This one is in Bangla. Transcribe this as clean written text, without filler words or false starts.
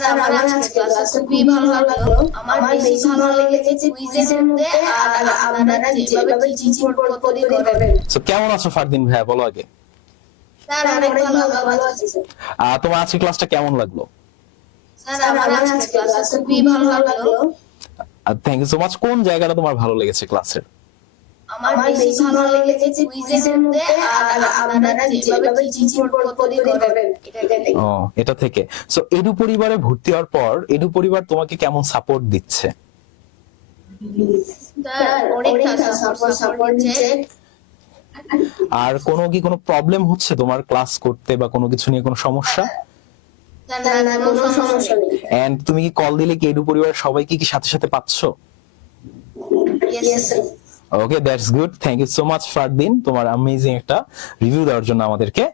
স্যার আমার আজকে ক্লাসটা খুবই ভালো লাগলো। আমার বেশি ভালো লেগেছে কুইজের মধ্যে আর আপনারা যেভাবে টিচিং পদ্ধতি করেন। সো কেমন আছো ফারদিন ভাইয়া, বলো আগে। স্যার অনেক ভালো আছি স্যার। তোমার আজকে ক্লাসটা কেমন লাগলো? স্যার আমার আজকে ক্লাসটা খুবই ভালো লাগলো। Thank you so much. কোন জায়গাটা তোমার ভালো লেগেছে ক্লাসের? আমার বেশি ভালো লেগেছে কুইজের মধ্যে আর আপনারা যেভাবে টিচিং পদ্ধতি করেন এটা। ও, এটা থেকে। সো এডু পরিবারে ভর্তি হওয়ার পর এডু পরিবার তোমাকে কেমন সাপোর্ট দিচ্ছে? স্যার অনেকটা সাপোর্ট দিচ্ছে। আর কোনো প্রবলেম হচ্ছে তোমার ক্লাস করতে বা কোনো কিছু নিয়ে কোনো সমস্যা? না কোনো সমস্যা নেই। এন্ড তুমি কি কল দিলে কি এডু পরিবারের সবাইকে কি সাথে সাথে পাচ্ছো? Yes sir. Okay, that's good. Thank you so much Fardin, তোমার অ্যামেজিং একটা রিভিউ দেওয়ার জন্য আমাদেরকে।